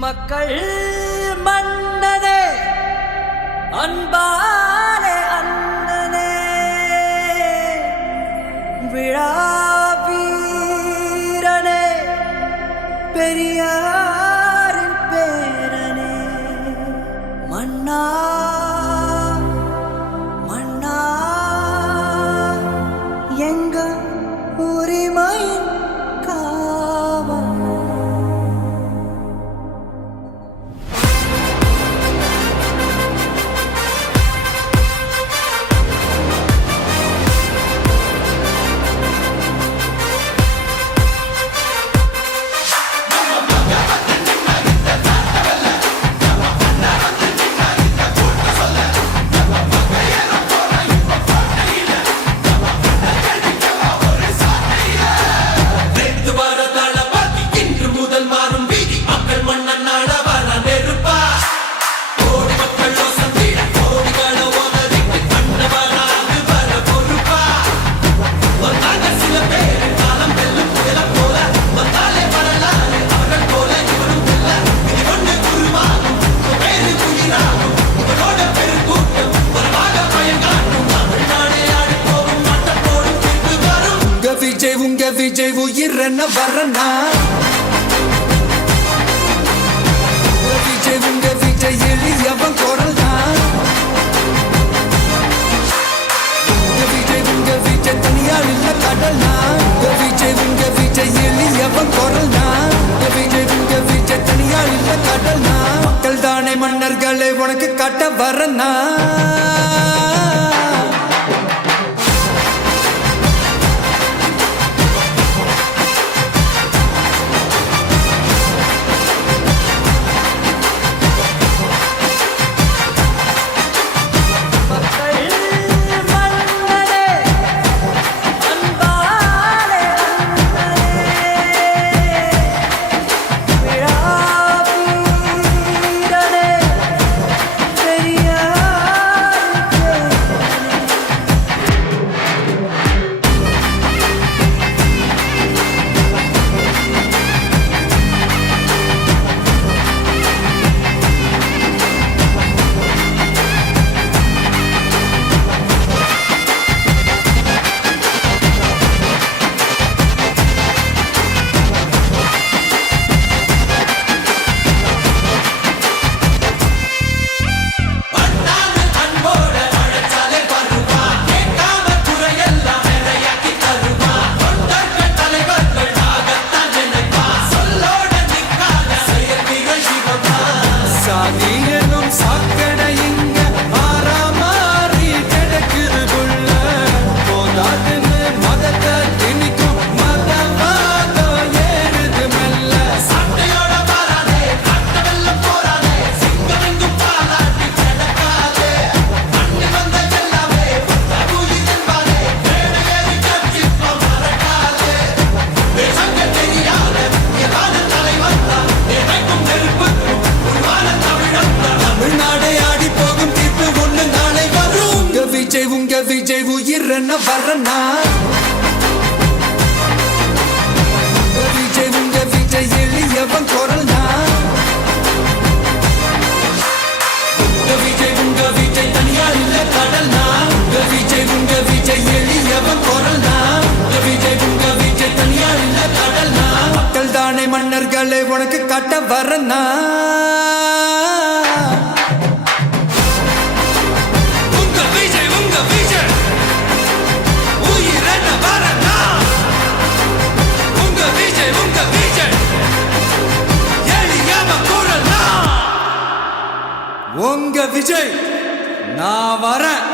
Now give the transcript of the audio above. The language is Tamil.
மக்கள் மன்னனே அன்பாலே அண்ணனே விழாவீரனே பெரியாரின் பேரனே மன்னா மன்னா எங்க உரிமையின் காவல் உங்க விஜய் உயிரன வரனா உங்க விஜய் எளியவன் குரல் தான் உங்க விஜய் தனியால் இல்ல கடல் தான் உங்க விஜய் எளியவன் குரல் தான் உங்க விஜய் தனியால் இல்ல கடல் தான் மக்கள் தானே மன்னர்களை உனக்கு காட்ட வரனா உங்க விஜய் உயிரன வரனா உங்க விஜய் எளியவன் குரல் தான் உங்க விஜய் தனியால் இல்ல கடல் தான் உங்க விஜய் எளியவன் குரல் தான் உங்க விஜய் தனியால் இல்ல கடல் தான் மக்கள் தானே மன்னர்களை உனக்கு காட்ட வரனா உங்க விஜய் நான் வரேன்.